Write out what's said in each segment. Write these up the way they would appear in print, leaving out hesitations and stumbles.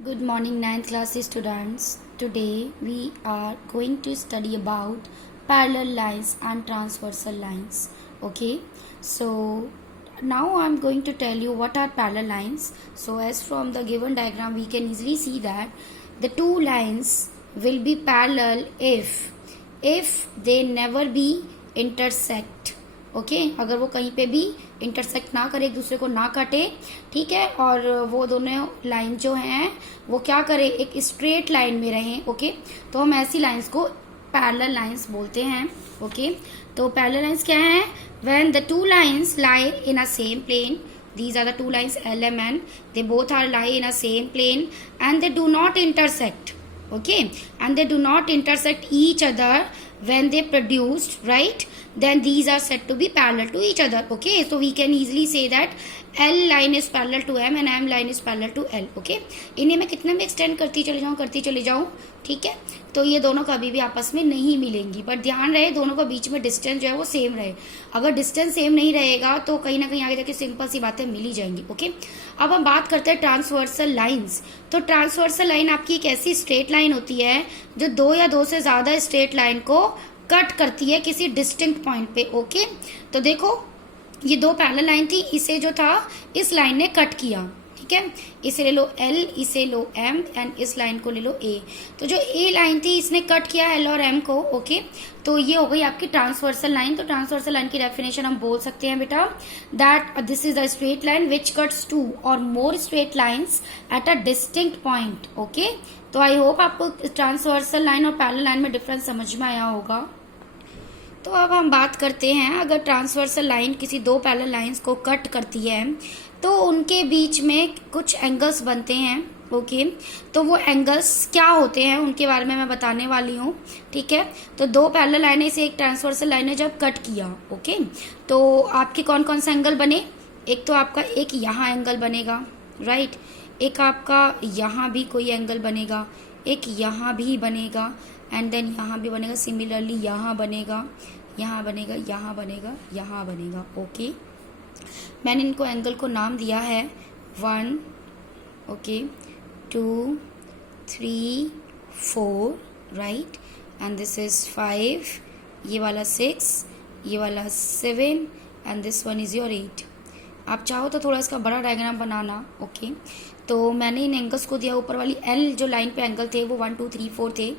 Good morning, ninth class students. Today we are going to study about parallel lines and transversal lines. Okay, so now I'm going to tell you what are parallel lines. So, as from the given diagram, we can easily see that the two lines will be parallel if they never be intersect. Okay अगर वो कहीं पे भी intersect ना करे, एक दूसरे को ना काटे, ठीक है, और वो दोनों लाइन जो हैं वो क्या करे, एक स्ट्रेट लाइन में रहें. ओके, तो हम ऐसी लाइंस को पैरेलल लाइंस बोलते हैं. ओके, तो पैरेलल लाइंस क्या हैं? When the two lines lie in a same plane, these are the two lines L M N, they both are lie in a same plane and they do not intersect. Okay, and they do not intersect each other when they produced, right? Then these are said to be parallel to each other. Okay, so we can easily say that L line is parallel to M and M line is parallel to L. Okay, इन्हें मैं कितना भी extend करती चली जाऊँ, ठीक है, तो ये दोनों कभी भी आपस में नहीं मिलेंगी. बट ध्यान रहे दोनों का बीच में डिस्टेंस जो है वो सेम रहे. अगर डिस्टेंस सेम नहीं रहेगा तो कहीं ना कहीं आगे जाके सिंपल सी बातें मिल ही जाएंगी. ओके, अब हम बात करते हैं ट्रांसवर्सल लाइंस. तो ट्रांसवर्सल लाइन आपकी एक ऐसी स्ट्रेट लाइन होती है जो दो या दो से ज्यादा स्ट्रेट लाइन को कट करती है किसी डिस्टिंक्ट पॉइंट पे. ओके, तो देखो ये दो पैरेलल लाइन थी, इसे जो था इस लाइन ने कट किया, ठीक है, इसे ले लो L, इसे लो M एंड इस लाइन को ले लो A. तो जो A लाइन थी इसने कट किया L और M को. ओके, तो ये हो गई आपकी ट्रांसवर्सल लाइन. तो ट्रांसवर्सल लाइन की डेफिनेशन हम बोल सकते हैं बेटा that this is the straight line which cuts two or more straight lines at a distinct point. Okay, तो आई होप आपको ट्रांसवर्सल लाइन और पैरेलल लाइन में डिफरेंस समझ में आया होगा. तो अब हम बात करते हैं, अगर ट्रांसवर्सल लाइन किसी दो पैरेलल लाइंस को कट करती है तो उनके बीच में कुछ एंगल्स बनते हैं. ओके, तो वो एंगल्स क्या होते हैं उनके बारे में मैं बताने वाली हूँ. ठीक है, तो दो पैरेलल लाइनें से एक ट्रांसवर्सल लाइन ने जब कट किया, ओके, तो आपके कौन कौन से एंगल बने? एक तो आपका एक यहाँ एंगल बनेगा, राइट, एक आपका यहाँ भी कोई एंगल बनेगा, एक यहाँ भी बनेगा, एंड देन यहाँ भी बनेगा. सिमिलरली यहाँ बनेगा, यहाँ बनेगा, यहाँ बनेगा, यहाँ बनेगा. ओके, मैंने इनको एंगल को नाम दिया है 1, okay, 2, 3, 4, right, and this is 5, ये वाला 6, ये वाला 7 and this one is your 8. आप चाहो तो थोड़ा इसका बड़ा डायग्राम बनाना. ओके, तो मैंने इन एंगल्स को दिया. ऊपर वाली L जो लाइन पे एंगल थे वो 1, 2, 3, 4 थे.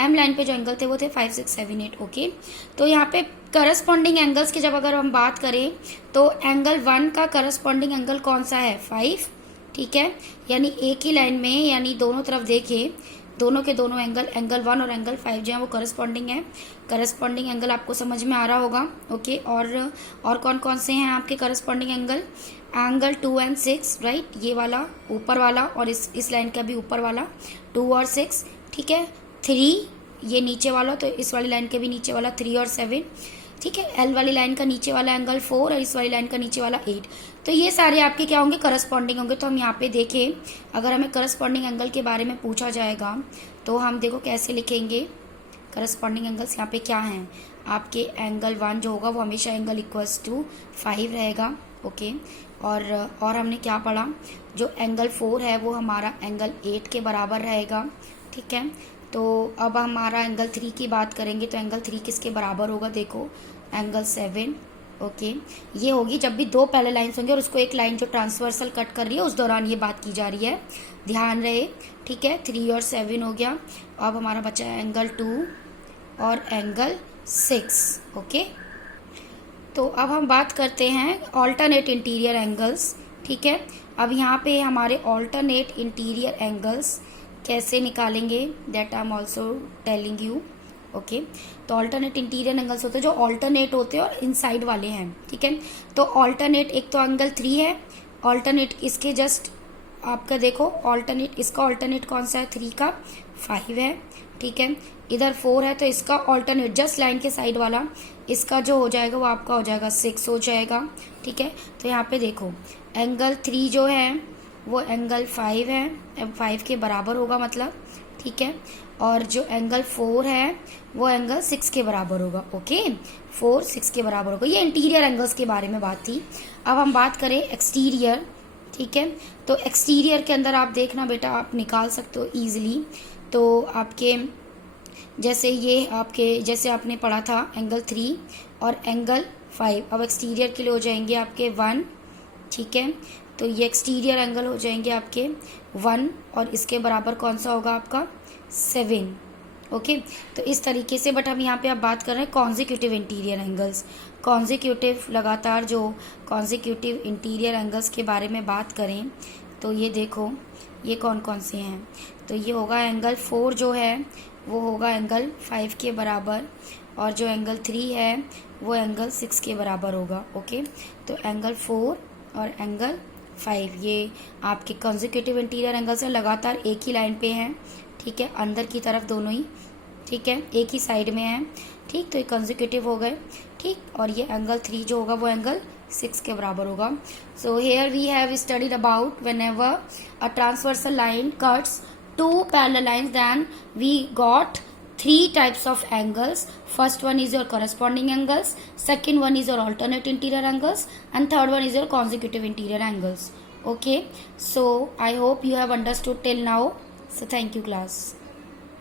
M लाइन पे जो एंगल थे वो थे 5, 6, 7, 8. ओके, तो यहाँ पे करस्पॉन्डिंग एंगल्स की जब अगर हम बात करें तो एंगल 1 का करस्पॉन्डिंग एंगल कौन सा है? 5. ठीक है, यानी एक ही लाइन में, यानी दोनों तरफ देखिए, दोनों के दोनों एंगल 1 और एंगल 5 जो है वो करस्पॉन्डिंग है. करस्पॉन्डिंग एंगल आपको समझ में आ रहा होगा. ओके, और कौन कौन से हैं आपके corresponding angle? Angle 2 and 6, right, ये वाला ऊपर वाला और इस लाइन का भी ऊपर वाला 2 और 6. ठीक है, 3 ये नीचे वाला, तो इस वाली लाइन के भी नीचे वाला 3 और 7. ठीक है, L वाली लाइन का नीचे वाला एंगल 4 और इस वाली लाइन का नीचे वाला 8. तो ये सारे आपके क्या होंगे? करस्पॉन्डिंग होंगे. तो हम यहाँ पे देखें, अगर हमें करस्पॉन्डिंग एंगल के बारे में पूछा जाएगा तो हम देखो कैसे लिखेंगे. करस्पॉन्डिंग एंगल्स यहाँ पे क्या हैं आपके? एंगल 1 जो होगा वो हमेशा एंगल इक्वल्स टू 5 रहेगा. ओके, और हमने क्या पढ़ा? जो एंगल 4 है वो हमारा एंगल 8 के बराबर रहेगा. ठीक है, तो अब हमारा एंगल 3 की बात करेंगे तो एंगल 3 किसके बराबर होगा? देखो, एंगल 7. ओके, ये होगी जब भी दो पैरेलल लाइंस होंगे और उसको एक लाइन जो ट्रांसवर्सल कट कर रही है उस दौरान ये बात की जा रही है, ध्यान रहे. ठीक है, 3 और 7 हो गया. अब हमारा बचा है एंगल 2 और एंगल 6. ओके, तो अब हम बात करते हैं ऑल्टरनेट इंटीरियर एंगल्स. ठीक है, अब यहाँ पे हमारे ऑल्टरनेट इंटीरियर एंगल्स कैसे निकालेंगे, that I am also telling you. Okay, तो ऑल्टरनेट इंटीरियर एंगल्स होते हैं जो ऑल्टरनेट होते हैं और इनसाइड वाले हैं. ठीक है, तो ऑल्टरनेट एक तो एंगल 3 है, ऑल्टरनेट इसके जस्ट आपका देखो, ऑल्टरनेट इसका ऑल्टरनेट कौन सा है? 3 का 5 है. ठीक है, इधर 4 है तो इसका ऑल्टरनेट जस्ट लाइन के साइड वाला इसका जो हो जाएगा वो आपका हो जाएगा 6 हो जाएगा. ठीक है, तो यहाँ पे देखो एंगल 3 जो है वो एंगल 5 है, 5 के बराबर होगा मतलब. ठीक है, और जो एंगल 4 है वो एंगल 6 के बराबर होगा. ओके, 4 6 के बराबर होगा. ये इंटीरियर एंगल्स के बारे में बात थी. अब हम बात करें एक्सटीरियर. ठीक है। तो एक्सटीरियर के अंदर आप देखना बेटा, आप निकाल सकते हो ईजिली। तो आपके जैसे आपने पढ़ा था एंगल 3 और एंगल 5, अब एक्सटीरियर के लिए हो जाएंगे आपके 1, ठीक है। तो ये एक्सटीरियर एंगल हो जाएंगे आपके 1 और इसके बराबर कौन सा होगा आपका 7, ओके। तो इस तरीके से, बट हम यहाँ पे आप बात कर रहे हैं कॉन्जिक्यूटिव इंटीरियर एंगल्स, कॉन्जिक्यूटिव लगातार जो कॉन्जिक्यूटिव इंटीरियर एंगल्स के बारे में बात करें तो ये देखो ये कौन कौन से हैं। तो ये होगा एंगल 4 जो है वो होगा एंगल 5 के बराबर, और जो एंगल 3 है वो एंगल 6 के बराबर होगा, ओके। तो एंगल 4 और एंगल 5 ये आपके कॉन्जिक्यूटिव इंटीरियर एंगल से लगातार एक ही लाइन पे हैं, ठीक है, अंदर की तरफ दोनों ही, ठीक है, एक ही साइड में है, ठीक। तो ये कॉन्जिक्यूटिव हो गए, ठीक। और ये एंगल 3 जो होगा वो एंगल 6 के बराबर होगा। So here we have studied about whenever a transversal line cuts two parallel lines, then we got 3 types of angles. First one is your corresponding angles, second one is your alternate interior angles, and third one is your consecutive interior angles, okay. So I hope you have understood till now. So thank you class.